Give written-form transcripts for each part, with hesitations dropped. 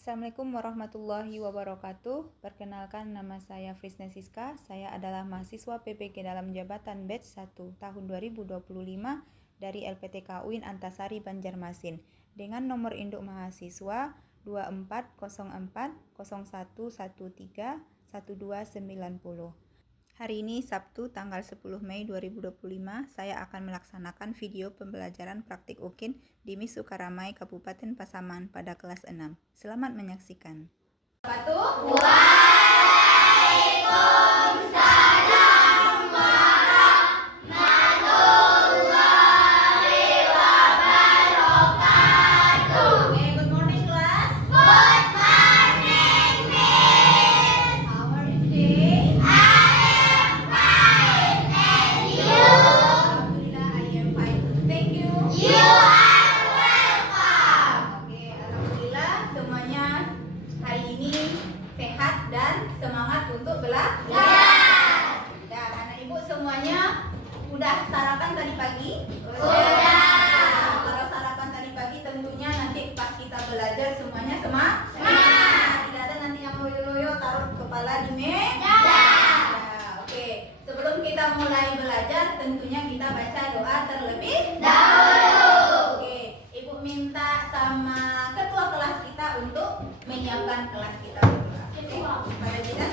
Assalamualaikum warahmatullahi wabarakatuh. Perkenalkan, nama saya Frisne Siska. Saya adalah mahasiswa PPG dalam jabatan batch 1 tahun 2025 dari LPTK UIN Antasari Banjarmasin dengan nomor induk mahasiswa 240401131290. Hari ini Sabtu tanggal 10 Mei 2025, saya akan melaksanakan video pembelajaran praktik UKIN di MIS Sukaramai, Kabupaten Pasaman pada kelas 6. Selamat menyaksikan. Waalaikumsalam warahmatullahi wabarakatuh. Good morning, class. Good morning, Miss. How are you today? I am fine, and you? Alhamdulillah, I am fine. Thank you. You are welcome. Oke, alhamdulillah semuanya hari ini sehat dan semangat untuk belajar. Dan anak ibu semuanya udah sarapan tadi pagi? Sudah. Kalau sarapan tadi pagi tentunya nanti pas kita belajar semuanya semangat. Tidak ada nanti yang loyo-loyo taruh kepala di meja. Oke, sebelum kita mulai belajar tentunya kita baca doa terlebih Dahulu. Oke, ibu minta sama ketua kelas kita untuk menyiapkan kelas kita berdua. Oke, pada kita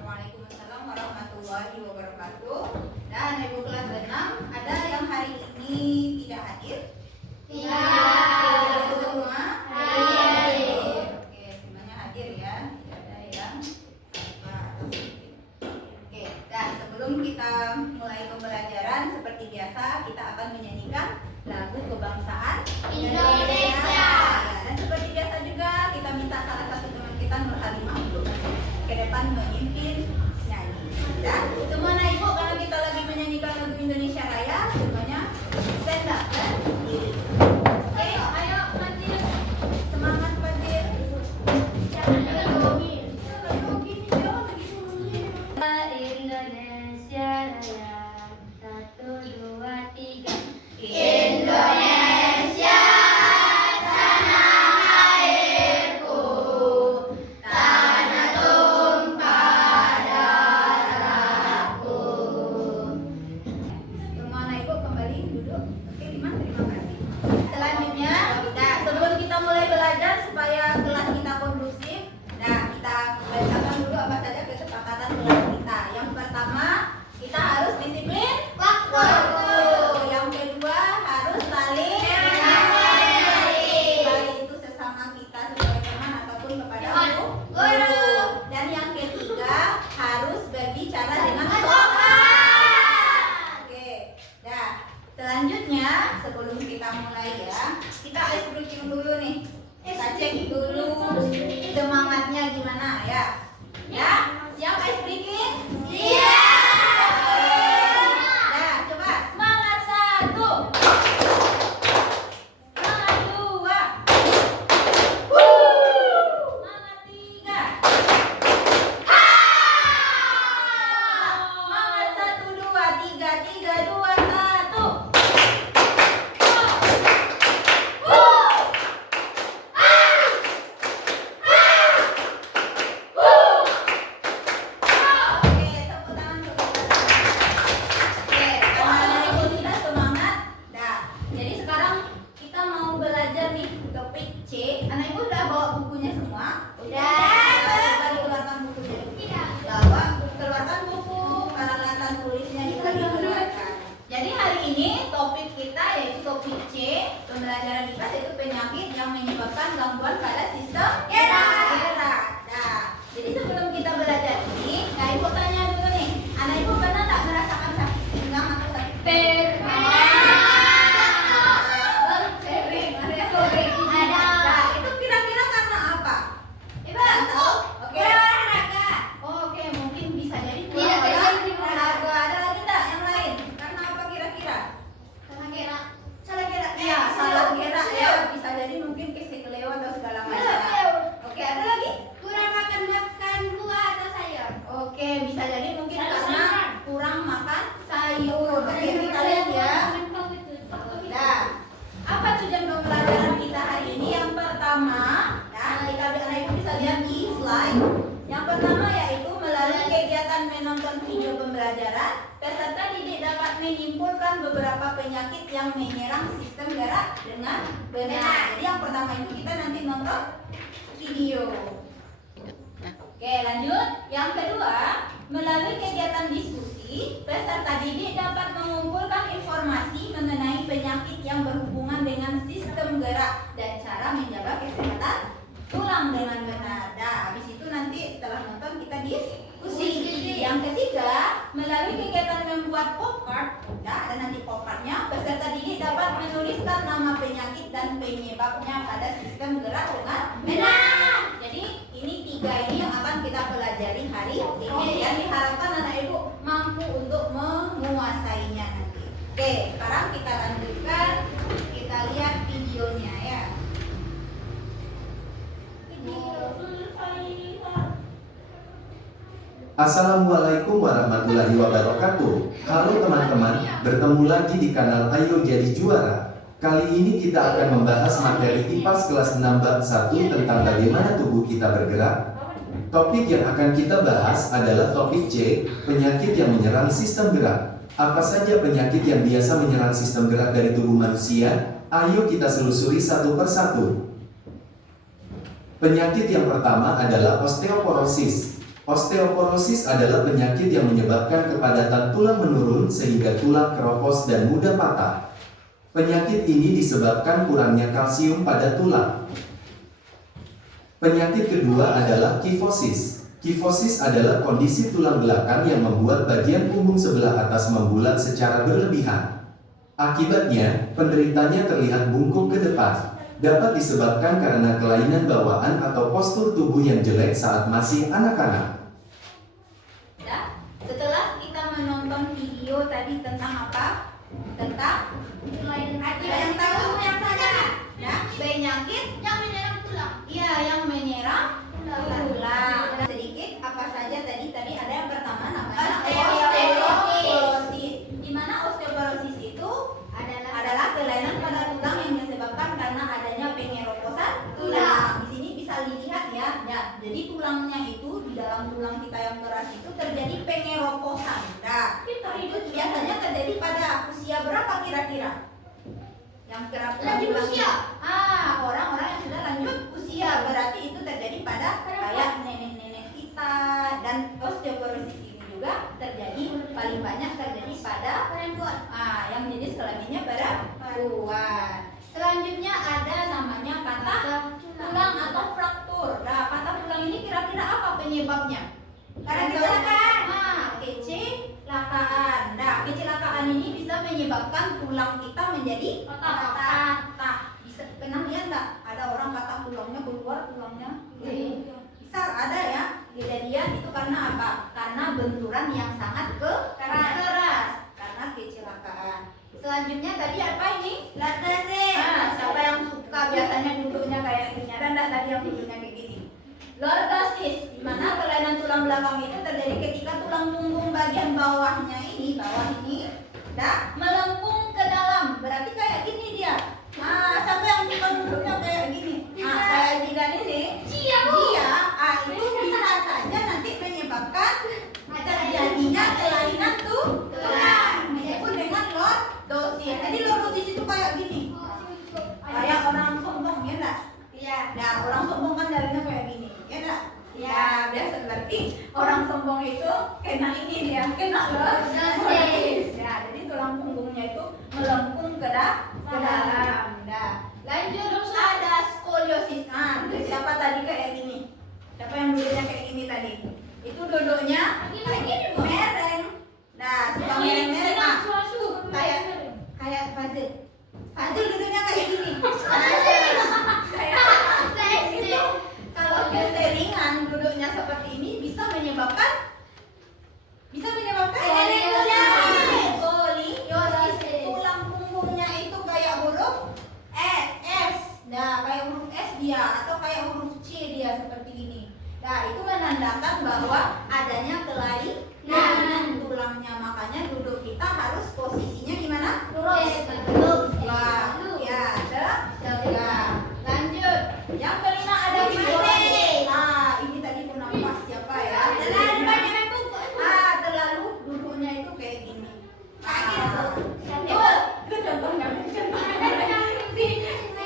Waalaikumsalam warahmatullahi wabarakatuh. Dan ibu kelas 6 ada yang hari ini tidak hadir? Hadir semua? Hadir. Oke, semuanya hadir ya. Tidak ada yang lupa atau sedikit. Oke, dan sebelum kita mulai pembelajaran seperti biasa kita akan menyanyikan lagu kebangsaan Indonesia. Dan seperti biasa juga kita minta salah satu teman kita Nur Halimah untuk ke depan memimpin nyanyi. Dan semua anak ibu karena kita lagi menyanyikan lagu Indonesia Raya, semuanya stand up dan diri. Oke, ayo Fatir. Semangat Fatir. Jangan ngomongin. Indonesia Raya, 1, 2, 3. Indonesia, tanah airku, tanah tumpah darahku. Semua anak ibu kembali duduk. Oke, Lima, terima kasih. Selanjutnya, nah, sebelum kita mulai belajar supaya kelas kita kondusif, nah kita bacakan dulu apa saja kesepakatan kelas kita. Yang pertama, kita harus disiplin waktu. Yang kedua, harus saling menghargai, baik itu sesama kita sebagai teman ataupun kepada guru. Dan yang ketiga, harus berbicara dengan sopan. Oke, nah selanjutnya sebelum kita mulai ya, kita ice breaking dulu nih. Kita cek dulu semangatnya gimana ya. Ya, siap ice breaking? Siap. Nah, coba semangat 1, semangat 2, semangat 3. Semangat 1, 2, 3, 3, 2, 1. ini topik kita yaitu topik C, pembelajaran IPA yaitu penyakit yang menyebabkan gangguan pada sistem gerak. Nah, jadi sebelum kita belajar ini, nah ibu tanya dulu nih, anak ibu pernah nggak merasakan sakit pinggang atau sakit sering? Nah, itu kira-kira karena apa? Ibu tahu? Oke. Oke, mungkin bisa jadi kurang olahraga. Ada lagi nggak yang lain? Karena apa kira-kira? Iya, salah gerak ya. Bisa jadi mungkin keseleo atau segala macam. Oke, ada lagi? Oke, bisa jadi mungkin karena kurang makan sayur. Oke, kita lihat ya. Nah, apa tujuan pembelajaran kita hari ini? Yang pertama, nah, kita ibu bisa lihat di slide. Yang pertama yaitu melalui kegiatan menonton video pembelajaran, peserta didik dapat menyimpulkan beberapa penyakit yang menyerang sistem gerak dengan benar. Jadi yang pertama itu kita nanti nonton video. Oke, lanjut. Yang kedua, melalui kegiatan diskusi, peserta didik dapat mengumpulkan informasi mengenai penyakit yang berhubungan dengan sistem gerak dan cara menjaga kesehatan tulang dengan benar. Nah, habis itu nanti setelah nonton kita diskusi. Yang ketiga, melalui kegiatan membuat pop card, nah, ada nanti pop cardnya, peserta didik dapat menuliskan nama penyakit dan penyebabnya pada sistem gerak dengan benar. Jadi ini tiga ini yang akan kita pelajari hari ini. Yang diharapkan anak ibu mampu untuk menguasainya nanti. Oke, sekarang kita lanjutkan. Kita lihat videonya ya. Assalamualaikum warahmatullahi wabarakatuh. Halo teman-teman, bertemu lagi di kanal Ayo Jadi Juara. Kali ini kita akan membahas materi IPAS kelas 6 bab 1 tentang bagaimana tubuh kita bergerak. Topik yang akan kita bahas adalah topik C, penyakit yang menyerang sistem gerak. Apa saja penyakit yang biasa menyerang sistem gerak dari tubuh manusia? Ayo kita selusuri satu persatu. Penyakit yang pertama adalah osteoporosis. Osteoporosis adalah penyakit yang menyebabkan kepadatan tulang menurun sehingga tulang keropos dan mudah patah. Penyakit ini disebabkan kurangnya kalsium pada tulang. Penyakit kedua adalah kifosis. Kifosis adalah kondisi tulang belakang yang membuat bagian punggung sebelah atas membulat secara berlebihan. Akibatnya, penderitanya terlihat bungkuk ke depan. Dapat disebabkan karena kelainan bawaan atau postur tubuh yang jelek saat masih anak-anak. Setelah kita menonton video tadi tentang apa? Tentang yang tahu yang saja. Nah, penyakit Yang menyerang tulang. iya yang menyerang tulang. Sedikit apa saja tadi ada yang pertama namanya osteoporosis. Di mana osteoporosis itu adalah kelainan pada tulang yang disebabkan karena adanya pengeroposan tulang. Di sini bisa dilihat ya. Nah, jadi tulangnya itu di dalam tulang kita yang keras itu terjadi pengeroposan. Nah, itu biasanya terjadi pada usia berapa kira-kira? Yang kerap Lanjut usia. Orang-orang yang sudah lanjut usia, berarti itu terjadi pada kayak nenek-nenek kita. Dan osteoporosis ini juga terjadi paling banyak terjadi pada Perempuan. yang jenis kelaminnya perempuan. Selanjutnya ada namanya patah tulang atau fraktur. Nah, patah tulang ini kira-kira apa penyebabnya? Karena kecelakaan. Kecelakaan. Nah, kecelakaan ini bisa menyebabkan tulang kita menjadi patah. Bisa pernah lihat nggak? Ada orang patah tulangnya keluar tulangnya? Bisa ada ya. Kejadian itu karena apa? Karena benturan yang sangat keras. Karena kecelakaan. Selanjutnya tadi apa ini? Siapa yang suka biasanya duduknya kayak gini? Ada nggak tadi yang duduknya kayak gini? Lordosis, di mana kelainan tulang belakang itu terjadi ketika tulang punggung bagian bawah ini, melengkung ke dalam. Berarti kayak gini dia. Siapa yang suka duduknya kayak gini? Saya bilang ini. Itu bisa saja nanti menyebabkan terjadinya kelainan tulang. Disebut dengan lordosis. Jadi lordosis itu kayak gini. Kayak orang sombong ya enggak? Nah, orang sombong kan jalannya kayak gini, ya enggak? Ya, biasa berarti orang sombong itu kena ini dia, kena lordosis. Ya, jadi tulang punggungnya itu ke dalam. Nah, lanjut ada skoliosis. Nah, siapa tadi kayak gini? Siapa yang duduknya kayak gini tadi? Itu duduknya kayak gini, mereng. Nah, suka mereng-mereng. Nah, kayak Fazil. Fazil duduknya kayak gini. Kalau keseringan duduknya seperti ini bisa menyebabkan skoliosis. Tulang punggungnya itu kayak huruf S. Nah, kayak huruf S dia atau kayak huruf C dia seperti ini. Nah, itu menandakan bahwa adanya kelainan tulangnya. Makanya duduk kita harus posisinya gimana? Lurus. Wah, ya, tegak. Lanjut. Yang kelima ada kifosis. Nah, ini tadi pun nampak siapa ya? Terlalu duduknya itu kayak gini. Itu contohnya. Si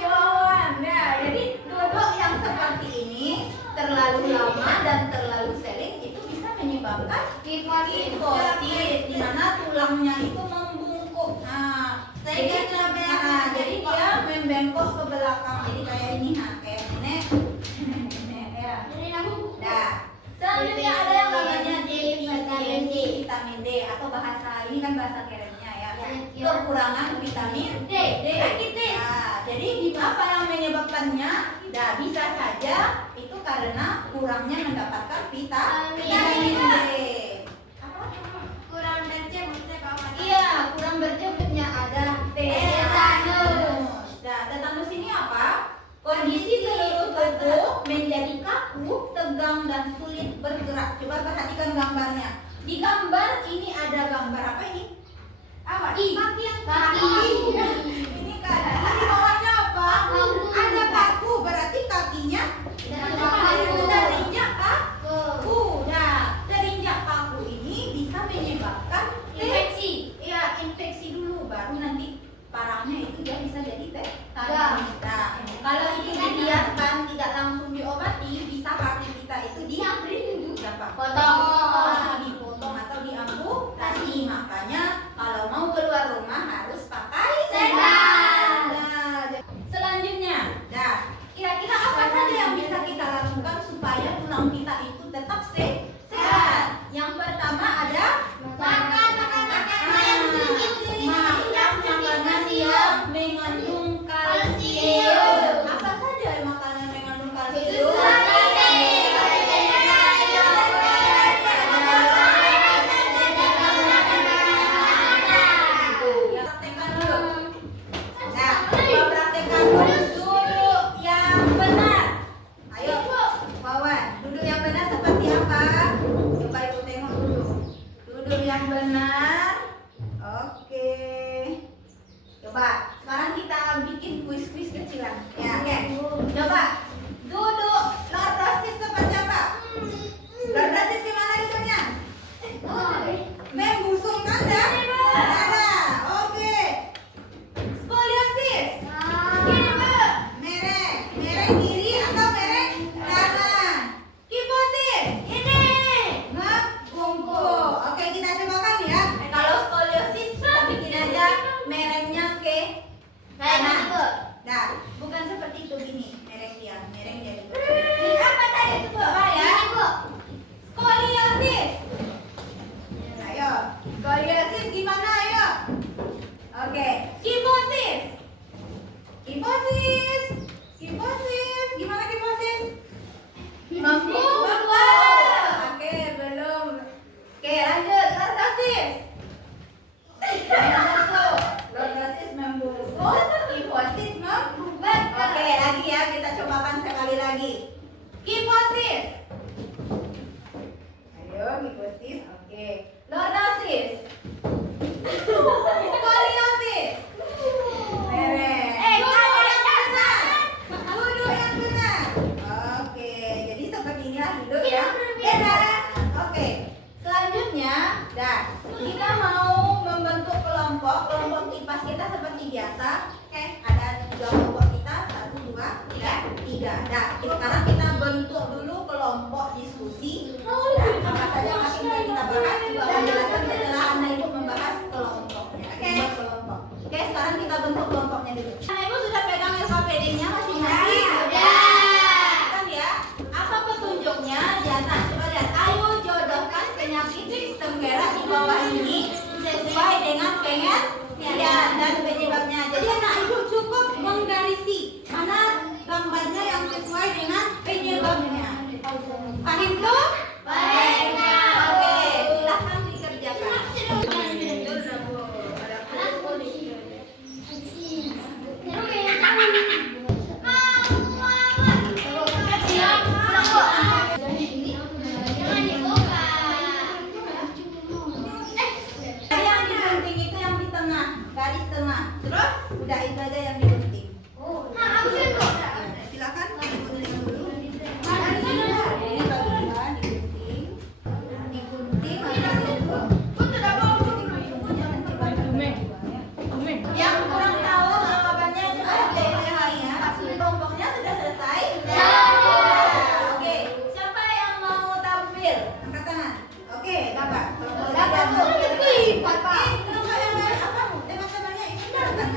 Wawan. Nah, jadi duduk yang seperti ini terlalu lama dan terlalu sering itu bisa menyebabkan kifosis, di mana tulangnya itu membungkuk. Jadi dia membengkok ke belakang. Jadi kayak ini, kayak nenek ya. Nah, selanjutnya ada yang namanya defisiensi vitamin D atau bahasa ini kan bahasa kerennya ya. Kekurangan vitamin D. Nah, jadi apa yang menyebabkannya? Nah, bisa saja itu karena kurangnya mendapatkan vitamin D. Kurang berjam maksudnya apa? Iya, kurang berjemutnya ada tetanus. Nah, tetanus ini apa? Kondisi seluruh tubuh menjadi kaku, tegang dan sulit bergerak. Coba perhatikan gambarnya. Di gambar ini ada gambar apa ini? Apa? Kaki. Ini kaki. Di bawahnya apa? Ada kaku, berarti kakinya terinjak kaku. Nah, terinjak kaku ini bisa menyebabkan infeksi. Iya, infeksi dulu, baru nanti parahnya itu dia bisa jadi tetanus. Nah, kalau itu dibiarkan tidak langsung diobati, bisa kaki kita itu dipotong atau diamputasi. Makanya kalau mau keluar rumah harus pakai sendal. Selanjutnya, nah, kira-kira apa saja yang bisa kita lakukan supaya tulang kita itu tetap sehat? Yang pertama ada makan makanan yang mengandung kalsium. Apa saja makanan mengandung kalsium? Praktekkan dulu. Nah, coba praktekkan duduk yang benar. Ayo, Wawan, duduk yang benar seperti apa? Coba ibu tengok dulu. Duduk yang benar. Oke. Coba, sekarang kita bikin kuis-kuis kecilan. Ya, oke. Coba, duduk lordosis seperti apa? Lordosis gimana duduknya? Membusungkan dada. Oke. Skoliosis. Gini, Bu. Mereng kiri atau mereng kanan? Kifosis. Ini. Ngebungkuk. Oke, kita cobakan ya. Kalau skoliosis kita bikin aja merengnya ke kanan. Nah, bukan seperti itu gini. Mereng dia gitu. Apa tadi itu, Bu? Coba ya. Skoliosis. Ayo. Skoliosis gimana, ayo? Oke. Kifosis. Gimana kifosis? Membungkuk. Oke, belum. Oke, lanjut. Lordosis. Lordosis membungkuk. Kifosis membungkuk. Oke, lagi ya, kita cobakan sekali lagi. Kifosis. Ayo, kifosis. Oke. Lordosis. Skoliosis. Mereng. Duduk yang benar. Oke, jadi seperti inilah duduk ya. Oke. Selanjutnya, kita mau membentuk kelompok kipas kita seperti biasa. Oke, ada 3 kelompok kita, 1, 2, 3. Nah, sekarang kita bentuk dulu kelompok diskusi. Apa saja masing yang kita bahas juga menjelaskan setelah Anda Ibu membahas kelompoknya. Membuat kelompok. Oke, sekarang kita bentuk kelompok sesuai dengan penyebabnya. Paham belum? Oke, silahkan dikerjakan. Yang digunting itu yang di tengah, garis tengah. Terus udah itu aja yang digunting. Silakan digunting dulu. Ini bagian digunting. Digunting habis itu. Yang kurang tahu jawabannya itu apa ya? Kelompoknya sudah selesai? Oke, siapa yang mau tampil? Angkat tangan. Oke, dapat. Dapat. Kenapa yang lain? Apa? Teman-temannya ikut dapat.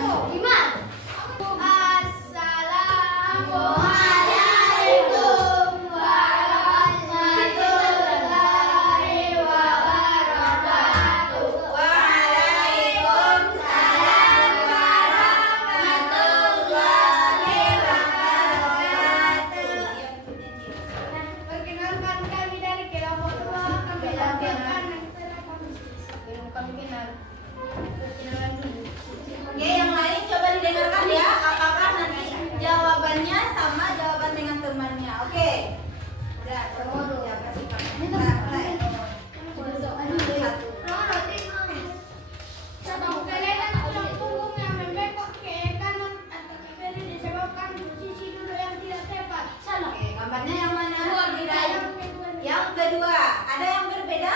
Waalaikumsalam warahmatullahi wabarakatuh. Perkenalkan kami dari kelompok 2, kami lakukan Oke, yang lain coba didengarkan ya. Apakah nanti jawabannya sama jawaban dengan temannya? Oke. Udah, ya kasih kamu. Nah, mulai. Satu. kelihatan tulang punggung yang membengkok ke kanan atau ke kiri disebabkan posisi duduk yang tidak tepat. Salah. Oke, gambarnya yang mana? Yang Yang kedua. Ada yang berbeda?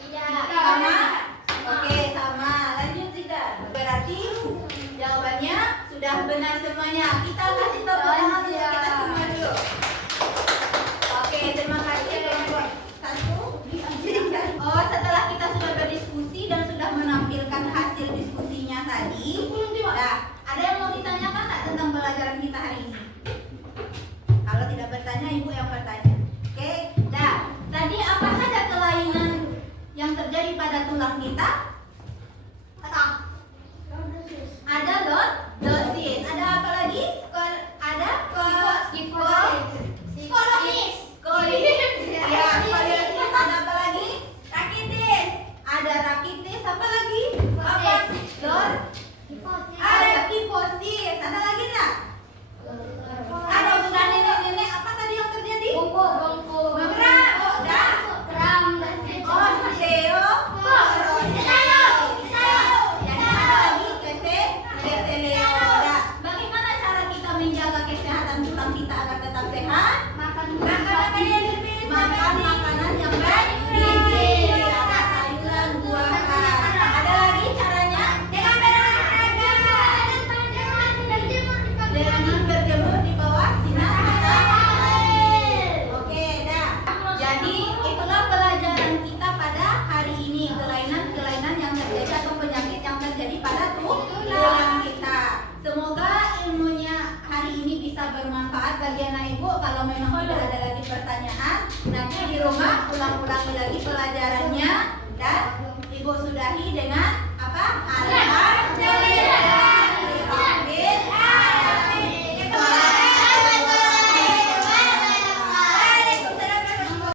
Tidak. Sama? Oke, sama. Lanjut Zida. Berarti jawabannya sudah benar semuanya. Kita kasih tepuk tangan untuk kita semua dulu. Oke, terima kasih kelompok 1. Oh, setelah kita sudah berdiskusi dan sudah menampilkan hasil diskusinya tadi, nah, ada yang mau ditanyakan nggak tentang pelajaran kita hari ini? Kalau tidak bertanya, ibu yang bertanya. Oke, nah, tadi apa saja kelainan yang terjadi pada tulang kita? Ada lordosis. Ada apa lagi? Ada skolisis. Ya, skoliosis. Ada apa lagi? Rakitis. Ada rakitis. Apa lagi? Apa? Ada kifosis. Ada lagi nggak? Ada sudah nenek-nenek. Apa tadi yang terjadi? Menggerak. Oh, dah. Oh, sedeo. Jadi ada lagi keseleo. Nah, bagaimana cara kita menjaga kesehatan tulang kita agar tetap sehat? Makan makanan yang bergizi. Ada sayuran, buah-buahan. Ada lagi caranya? Dengan berjemur di bawah sinar matahari. Oke, dah. Jadi itulah pelajaran kita pada hari ini, kelainan-kelainan yang terjadi atau penyakit yang terjadi pada tulang kita. Semoga ilmunya hari ini bisa bermanfaat bagi anak ibu. Kalau memang tidak ada lagi pertanyaan, nanti di rumah ulang-ulangi lagi pelajarannya dan ibu sudahi dengan